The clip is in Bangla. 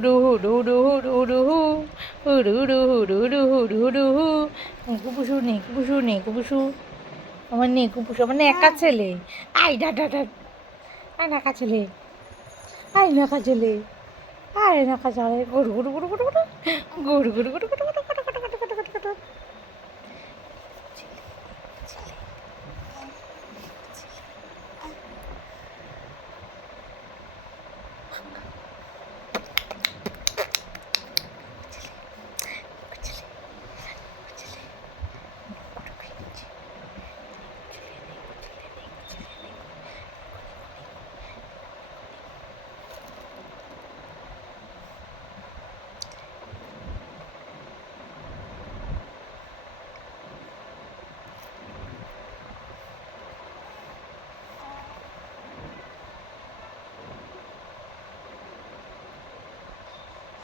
hoodoo hoodoo hoodoo hoodoo hoodoo হু hoodoo hoodoo hoodoo hoodoo hoodoo hoodoo হু নেকুপুসু নেকুপুসু নেকুপুসু আমার নেকুপুসু আমার নেকা ছেলে আই ডাটা আই নাকা ছেলে আই নাকা ছেলে আরে নাকা ছেলে গরু গরু গরু গরু গরু গরু গরু গরু গরু গরু